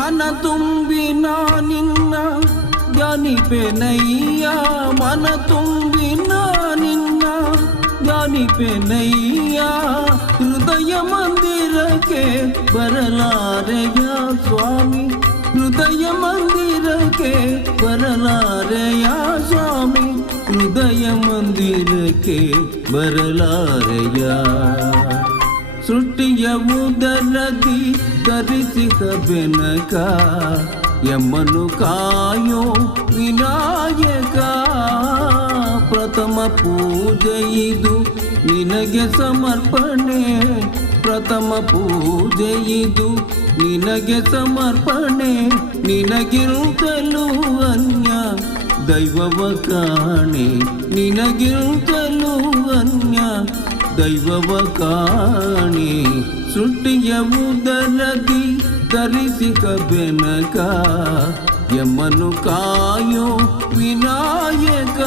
ಮನ ತುಂಬಿ ನಿನ್ನ ಧ್ಯಾನಿಪೆನಯ್ಯ ಮನ ತುಂಬಿ ನಿನ್ನ ಧ್ಯಾನಿಪೆನಯ್ಯ ಹೃದಯ ಮಂದಿರಕ್ಕೆ ಬರಲಾರೆಯ ಸ್ವಾಮಿ ಹೃದಯ ಮಂದಿರಕ್ಕೆ ಬರಲಾರೆಯ ಸ್ವಾಮಿ ಹೃದಯ ಮಂದಿರಕ್ಕೆ ಬರಲಾರೆಯ ಸೃಷ್ಟಿಯ ಉದರದಿ ಧರಿಸಿದ ಬೆನಕ ಯಮ್ಮನು ಕಾಯೋ ವಿನಾಯಕ ಪ್ರಥಮ ಪೂಜೆ ಇದು ನಿನಗೆ ಸಮರ್ಪಣೆ ಪ್ರಥಮ ಪೂಜೆ ಇದು ನಿನಗೆ ಸಮರ್ಪಣೆ ನಿನಗಿರುತ್ತಲೂ ಅನ್ಯ ದೈವವ ಕಾಣೆ ನಿನಗಿರುತ್ತಲೂ ಅನ್ಯ ದೈವವ ಕಾಣೆ ಸೃಷ್ಟಿಯ ಉದರದಿ ಧರಿಸಿದ ಬೆನಕ ಯಮ್ಮನು ಕಾಯೋ ವಿನಾಯಕ